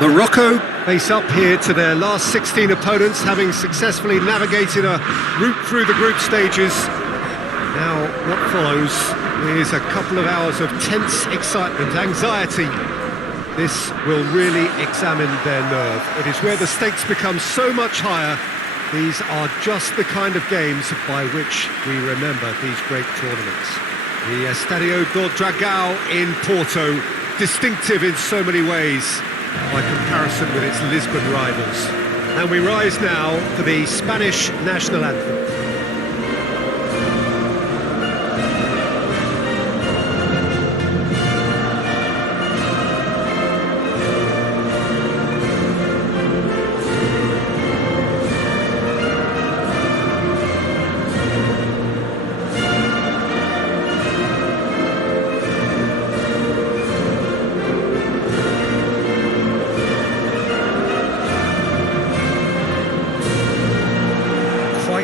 Morocco face up here to their last 16 opponents, having successfully navigated a route through the group stages. Now, what follows is a couple of hours of tense excitement, anxiety. This will really examine their nerve. It is where the stakes become so much higher. These are just the kind of games by which we remember these great tournaments. The Estadio do Dragão in Porto, distinctive in so many ways by comparison with its Lisbon rivals. And we rise now for the Spanish national anthem.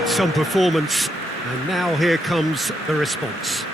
Some performance, and now here comes the response.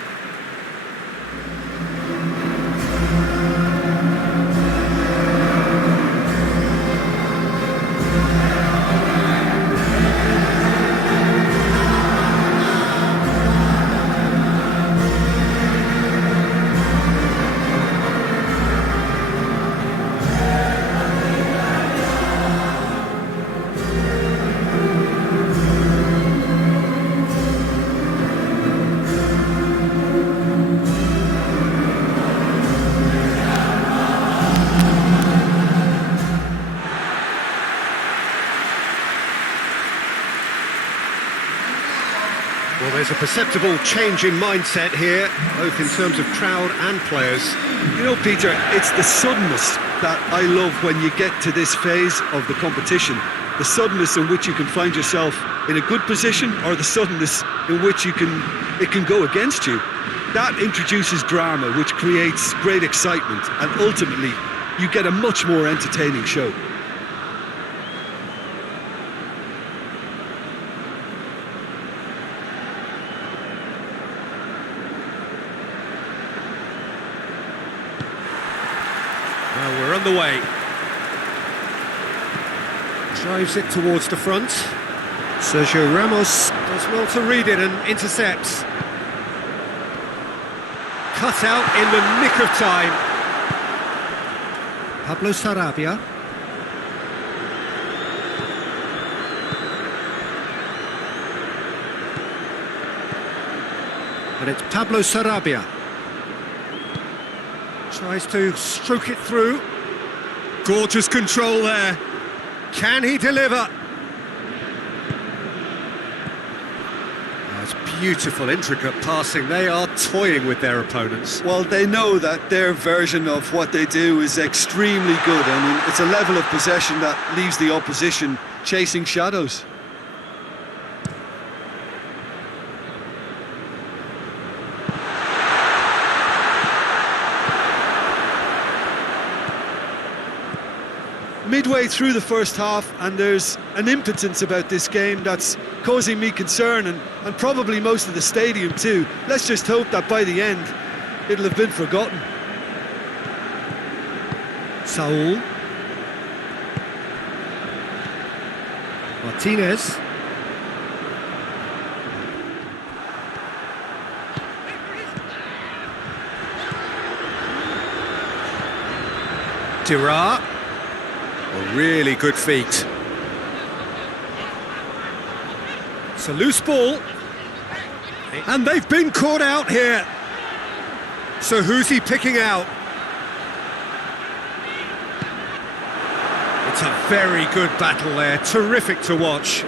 Well, there's a perceptible change in mindset here, both in terms of crowd and players. You know, Peter, it's the suddenness that I love when you get to this phase of the competition. The suddenness in which you can find yourself in a good position, or the suddenness in which it can go against you. That introduces drama, which creates great excitement, and ultimately you get a much more entertaining show. Well, we're on the way. Drives it towards the front. Sergio Ramos does well to read it and intercepts. Cut out in the nick of time. Pablo Sarabia. And it's Pablo Sarabia. Tries to stroke it through. Gorgeous control there. Can he deliver? That's beautiful, intricate passing. They are toying with their opponents. Well, they know that their version of what they do is extremely good. I mean, it's a level of possession that leaves the opposition chasing shadows. Midway through the first half, and there's an impotence about this game that's causing me concern, and probably most of the stadium too. Let's just hope that by the end it'll have been forgotten. Saul. Martinez. Dira. A really good feat. It's a loose ball. And they've been caught out here. So who's he picking out? It's a very good battle there. Terrific to watch.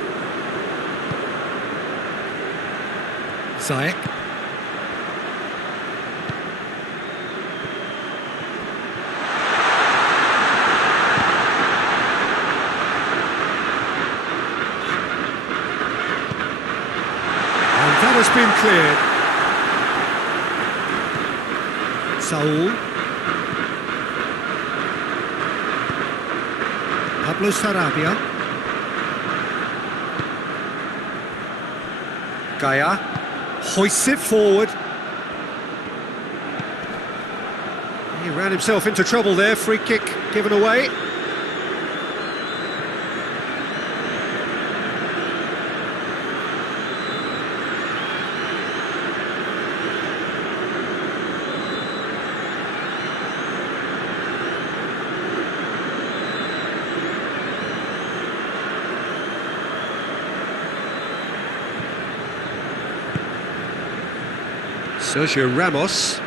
Ziyech. That has been cleared. Saul. Pablo Sarabia. Gaia hoists it forward. He ran himself into trouble there. Free kick given away. Sergio Ramos.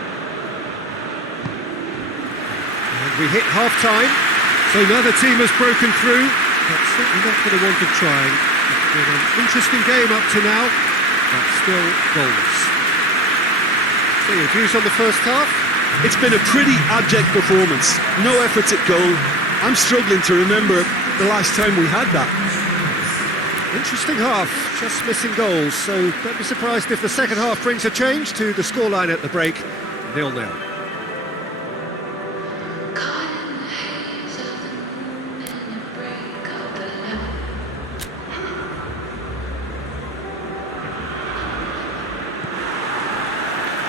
And we hit half-time, so neither team has broken through, but certainly not for the want of trying. It's been an interesting game up to now, but still goalless. So your views on the first half? It's been a pretty abject performance. No efforts at goal. I'm struggling to remember the last time we had that. Interesting half, just missing goals, so don't be surprised if the second half brings a change to the scoreline at the break, 0-0.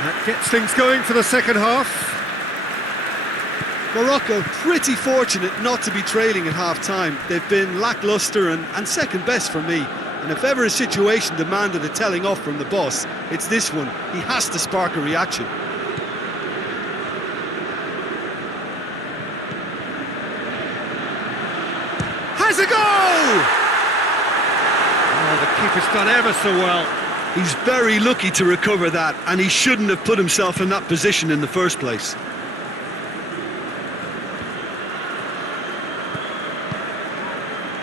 That gets things going for the second half. Morocco pretty fortunate not to be trailing at half-time. They've been lacklustre and second best for me. And if ever a situation demanded a telling off from the boss, it's this one. He has to spark a reaction. Has a goal! Oh, the keeper's done ever so well. He's very lucky to recover that, and he shouldn't have put himself in that position in the first place.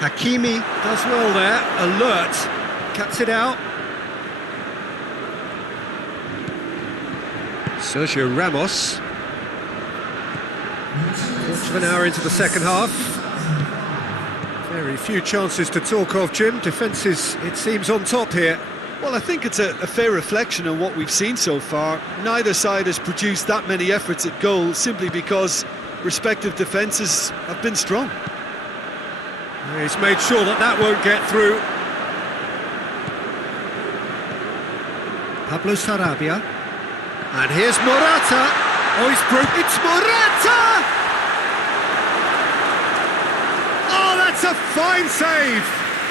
Hakimi does well there, alert, cuts it out. Sergio Ramos. Quarter of an hour into the second half. Very few chances to talk of, Jim. Defence is, it seems, on top here. Well, I think it's a fair reflection on what we've seen so far. Neither side has produced that many efforts at goal simply because respective defences have been strong. He's made sure that that won't get through. Pablo Sarabia. And here's Morata. Oh, he's broke. It's Morata! Oh, that's a fine save!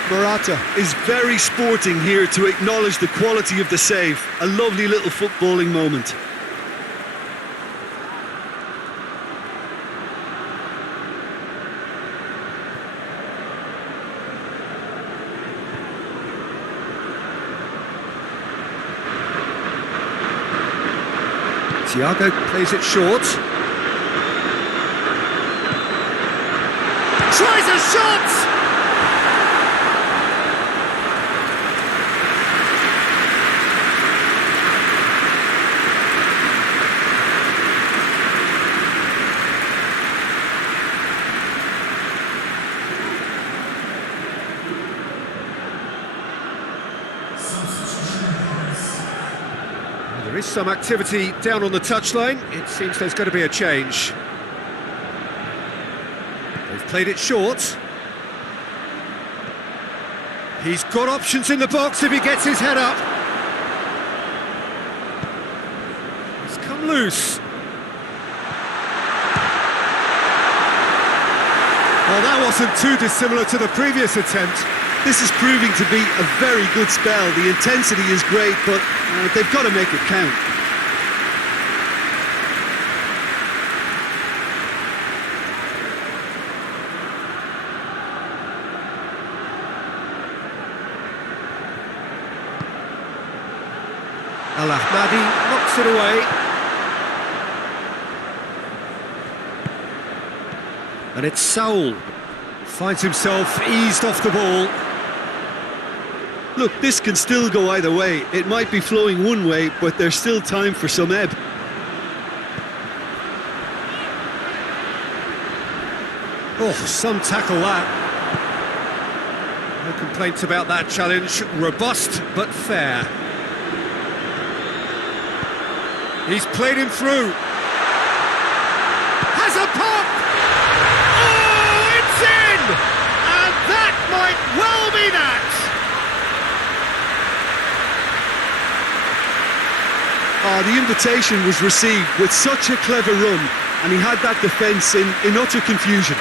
Morata is very sporting here to acknowledge the quality of the save. A lovely little footballing moment. Thiago plays it short. Tries a shot! There is some activity down on the touchline. It seems there's going to be a change. They've played it short. He's got options in the box if he gets his head up. He's come loose. Well, that wasn't too dissimilar to the previous attempt. This is proving to be a very good spell. The intensity is great, but they've got to make it count. Al Ahmadi knocks it away. And it's Saul. Finds himself eased off the ball. Look, this can still go either way. It might be flowing one way, but there's still time for some ebb. Oh, some tackle that. No complaints about that challenge. Robust, but fair. He's played him through. Has a pop! Oh, it's in! And that might well be that! Oh, the invitation was received with such a clever run, and he had that defence in utter confusion.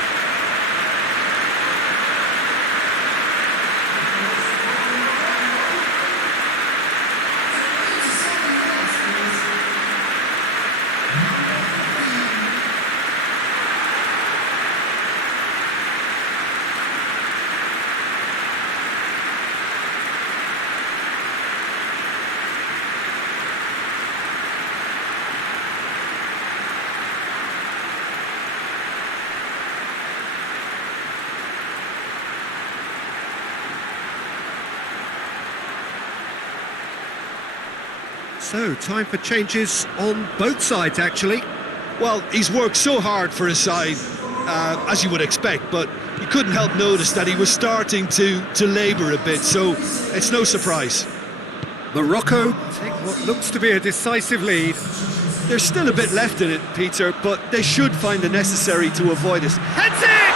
So, time for changes on both sides, actually. Well, he's worked so hard for his side, as you would expect, but you couldn't help notice that he was starting to labour a bit, so it's no surprise. Morocco take what looks to be a decisive lead. There's still a bit left in it, Peter, but they should find the necessary to avoid it. Heads it!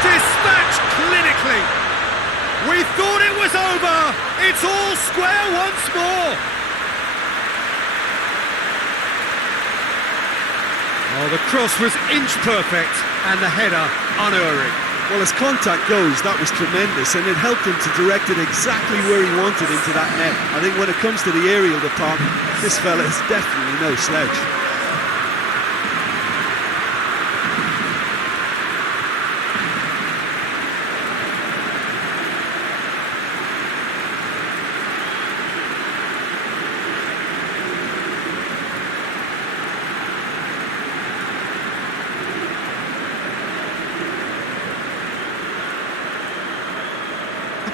Dispatched clinically. We thought it was over. It's all square once more. Oh, the cross was inch perfect and the header unerring. Well, as contact goes, that was tremendous, and it helped him to direct it exactly where he wanted into that net. I think when it comes to the aerial department, this fella is definitely no slouch.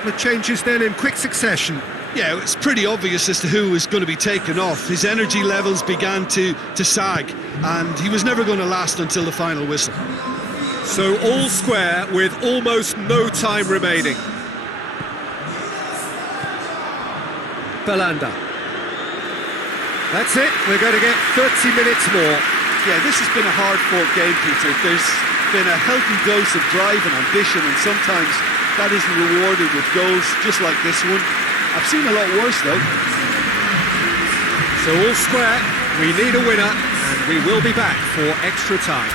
Couple of changes then in quick succession. Yeah, it's pretty obvious as to who was going to be taken off. His energy levels began to sag, and he was never going to last until the final whistle. So all square with almost no time remaining. Belanda. That's it, we're going to get 30 minutes more. Yeah, this has been a hard-fought game, Peter. There's been a healthy dose of drive and ambition, and sometimes that isn't rewarded with goals, just like this one. I've seen a lot worse, though. So all square, we need a winner, and we will be back for extra time.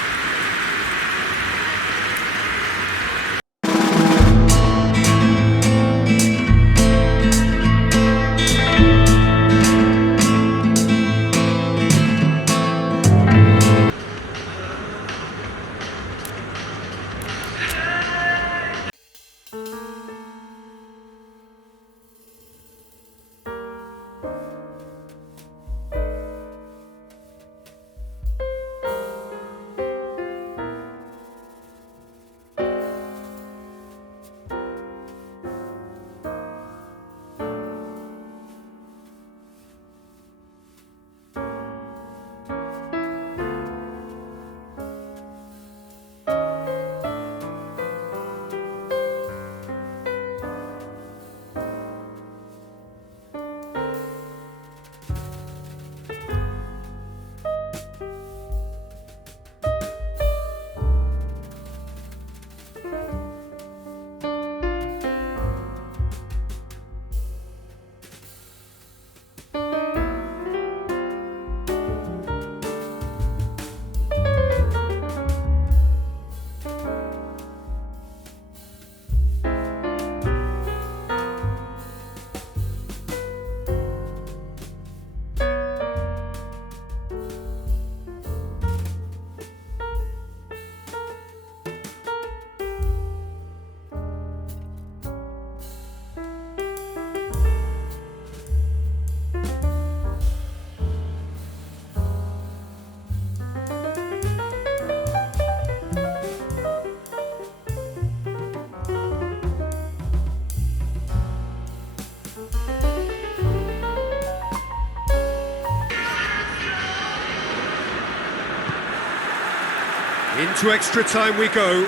Into extra time we go.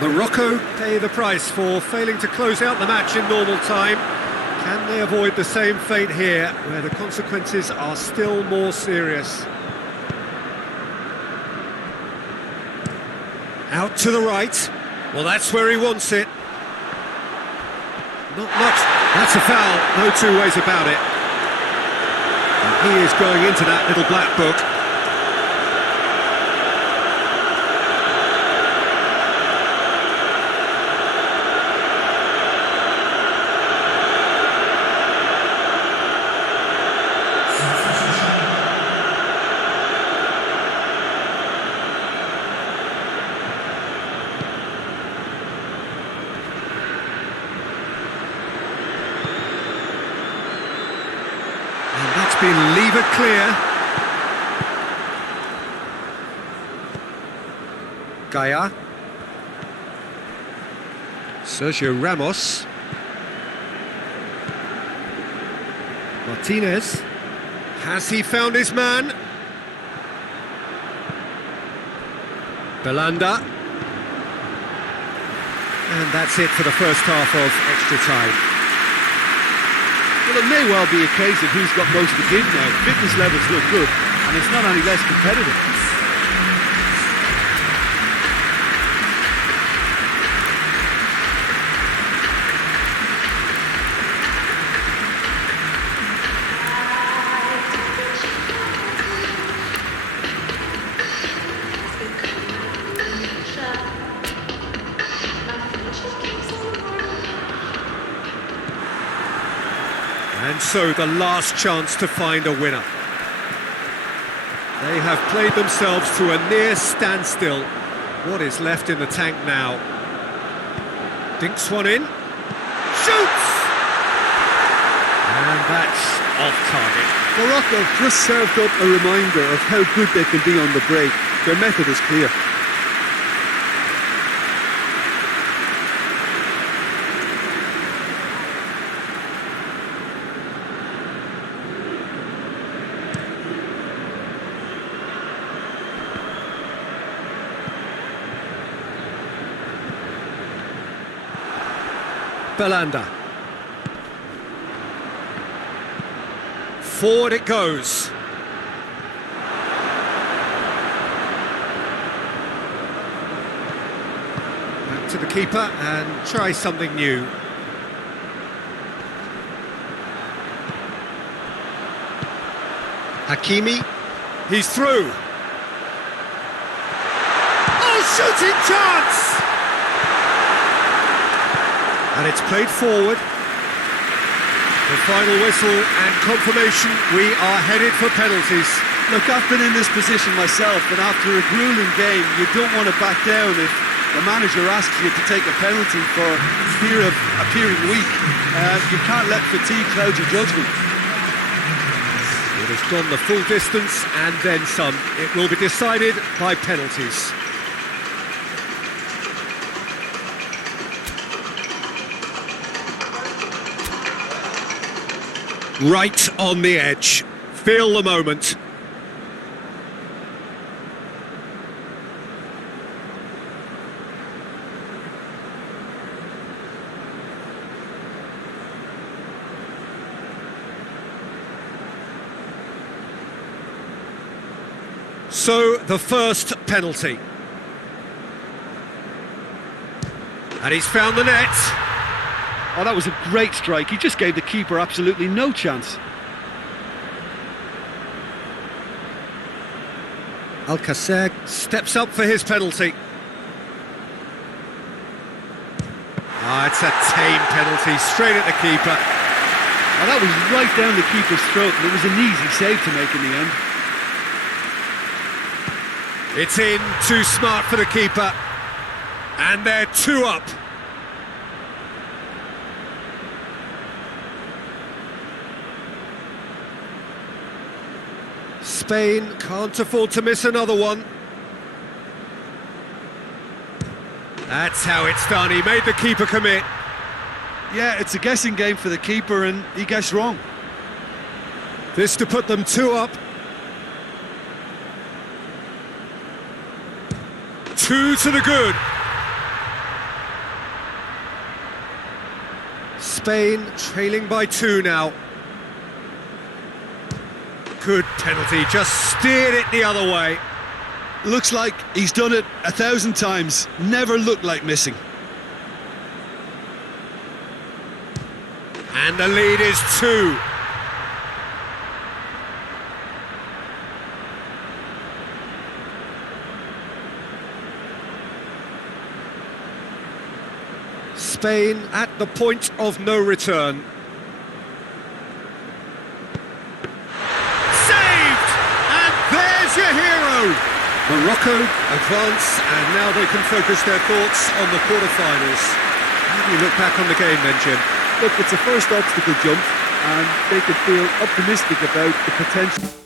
Morocco pay the price for failing to close out the match in normal time. Can they avoid the same fate here, where the consequences are still more serious? Out to the right. Well, that's where he wants it. Not much. That's a foul, no two ways about it. And he is going into that little black book. Been levered clear. Gaia. Sergio Ramos. Martinez. Has he found his man? Belanda. And that's it for the first half of extra time. Well, it may well be a case of who's got most to give now. Fitness levels look good, and it's not any less competitive. And so the last chance to find a winner. They have played themselves to a near standstill. What is left in the tank now? Dinks one in. Shoots! And that's off target. Morocco just served up a reminder of how good they can be on the break. Their method is clear. Belanda. Forward it goes. Back to the keeper and try something new. Hakimi. He's through. Oh, shooting chance! And it's played forward. The final whistle and confirmation, we are headed for penalties. Look, I've been in this position myself, and after a grueling game, you don't want to back down if the manager asks you to take a penalty for fear of appearing weak. You can't let fatigue cloud your judgment. It has gone the full distance and then some. It will be decided by penalties. Right on the edge. Feel the moment. So, the first penalty. And he's found the net. Oh, that was a great strike. He just gave the keeper absolutely no chance. Alcacer steps up for his penalty. It's a tame penalty, straight at the keeper. Oh, that was right down the keeper's throat, and it was an easy save to make in the end. It's in, too smart for the keeper. And they're two up. Spain can't afford to miss another one. That's how it's done. He made the keeper commit. Yeah, it's a guessing game for the keeper, and he guessed wrong. This to put them two up. Two to the good. Spain trailing by two now. Good penalty, just steered it the other way. Looks like he's done it 1,000 times. Never looked like missing. And the lead is two. Spain at the point of no return. Saved! And there's your hero! Morocco advance, and now they can focus their thoughts on the quarter-finals. How do you look back on the game then, Jim? Look, it's a first obstacle jump, and they could feel optimistic about the potential.